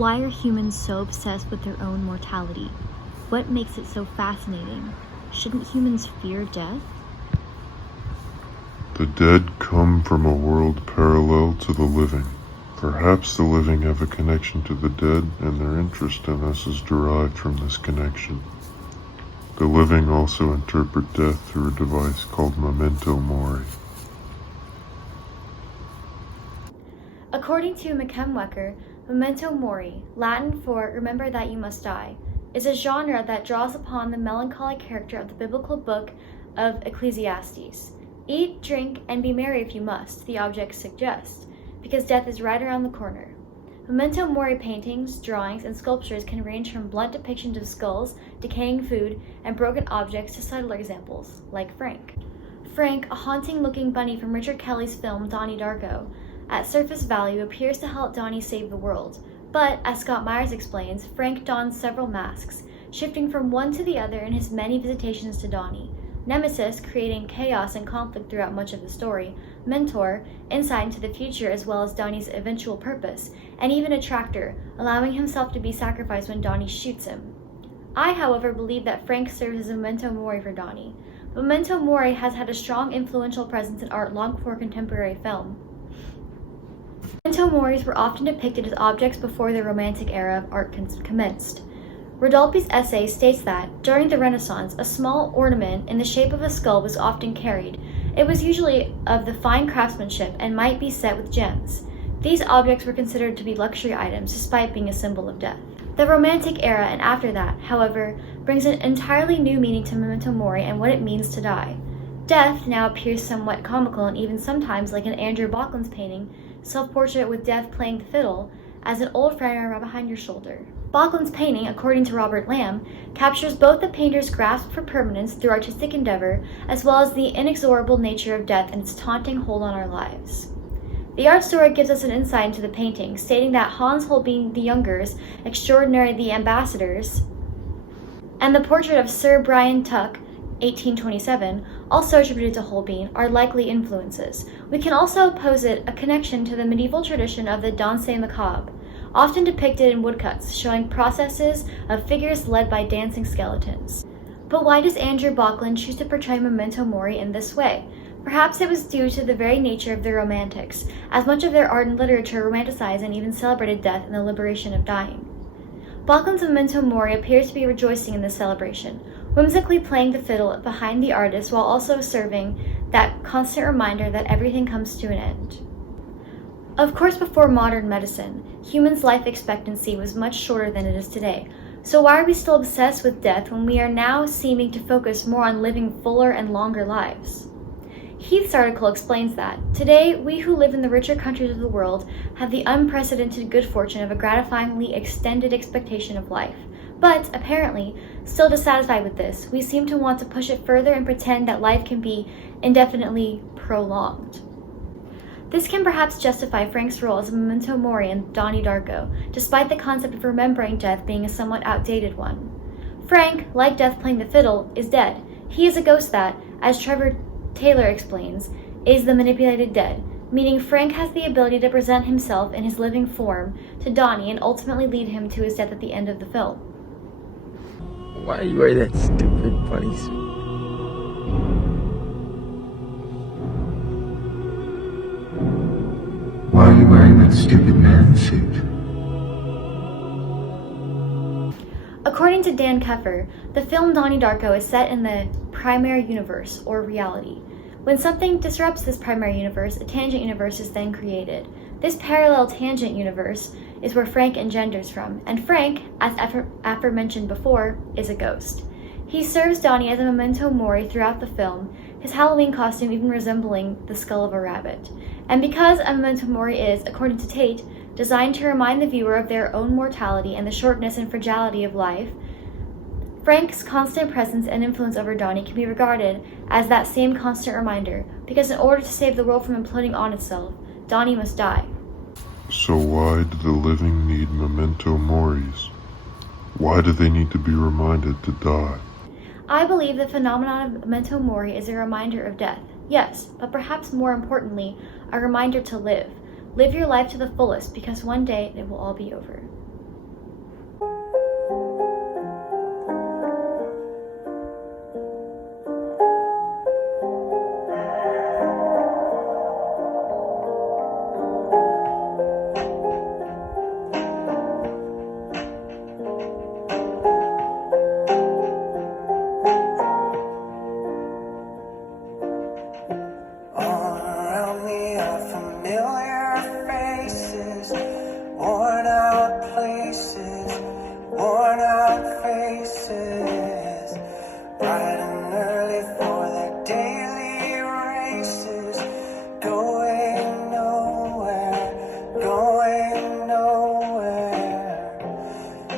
Why are humans so obsessed with their own mortality? What makes it so fascinating? Shouldn't humans fear death? The dead come from a world parallel to the living. Perhaps the living have a connection to the dead, and their interest in us is derived from this connection. The living also interpret death through a device called Memento mori. According to McKemwecker, Memento mori, Latin for remember that you must die, is a genre that draws upon the melancholy character of the biblical book of Ecclesiastes. Eat, drink, and be merry if you must, the objects suggest, because death is right around the corner. Memento mori paintings, drawings, and sculptures can range from blunt depictions of skulls, decaying food, and broken objects to subtler examples, like Frank. Frank, a haunting-looking bunny from Richard Kelly's film Donnie Darko, at surface value appears to help Donnie save the world, but, as Scott Myers explains, Frank dons several masks, shifting from one to the other in his many visitations to Donnie. Nemesis, creating chaos and conflict throughout much of the story, Mentor, insight into the future as well as Donnie's eventual purpose, and even Attractor, allowing himself to be sacrificed when Donnie shoots him. I, however, believe that Frank serves as a memento mori for Donnie. Memento mori has had a strong influential presence in art long before contemporary film. Memento moris were often depicted as objects before the Romantic era of art commenced. Rodolphi's essay states that, during the Renaissance, a small ornament in the shape of a skull was often carried. It was usually of the fine craftsmanship and might be set with gems. These objects were considered to be luxury items despite being a symbol of death. The Romantic era and after that, however, brings an entirely new meaning to memento mori and what it means to die. Death now appears somewhat comical and even sometimes like in Andrew Baucklin's painting, Self-Portrait with Death Playing the Fiddle, as an old friend right behind your shoulder. Baucklin's painting, according to Robert Lamb, captures both the painter's grasp for permanence through artistic endeavor, as well as the inexorable nature of death and its taunting hold on our lives. The art story gives us an insight into the painting, stating that Hans Holbein the Younger's Extraordinary the Ambassadors, and the portrait of Sir Brian Tuck, 1827, also attributed to Holbein, are likely influences. We can also posit a connection to the medieval tradition of the danse macabre, often depicted in woodcuts, showing processes of figures led by dancing skeletons. But why does Andrew Baucklin choose to portray memento mori in this way? Perhaps it was due to the very nature of the Romantics, as much of their art and literature romanticized and even celebrated death and the liberation of dying. Baucklin's memento mori appears to be rejoicing in this celebration, whimsically playing the fiddle behind the artist while also serving that constant reminder that everything comes to an end. Of course, before modern medicine, humans' life expectancy was much shorter than it is today. So why are we still obsessed with death when we are now seeming to focus more on living fuller and longer lives? Heath's article explains that, today, we who live in the richer countries of the world have the unprecedented good fortune of a gratifyingly extended expectation of life. But, apparently, still dissatisfied with this, we seem to want to push it further and pretend that life can be indefinitely prolonged. This can perhaps justify Frank's role as a memento mori in Donnie Darko, despite the concept of remembering death being a somewhat outdated one. Frank, like Death Playing the Fiddle, is dead. He is a ghost that, as Trevor Taylor explains, is the manipulated dead, meaning Frank has the ability to present himself in his living form to Donnie and ultimately lead him to his death at the end of the film. Why are you wearing that stupid funny suit? Why are you wearing that stupid man suit? According to Dan Keffer, the film Donnie Darko is set in the primary universe, or reality. When something disrupts this primary universe, a tangent universe is then created. This parallel tangent universe is where Frank engenders from, and Frank, as aforementioned before, is a ghost. He serves Donnie as a memento mori throughout the film, his Halloween costume even resembling the skull of a rabbit. And because a memento mori is, according to Tate, designed to remind the viewer of their own mortality and the shortness and fragility of life, Frank's constant presence and influence over Donnie can be regarded as that same constant reminder, because in order to save the world from imploding on itself, Donnie must die. So why do the living need memento moris? Why do they need to be reminded to die? I believe the phenomenon of memento mori is a reminder of death, yes, but perhaps more importantly, a reminder to live. Live your life to the fullest, because one day it will all be over.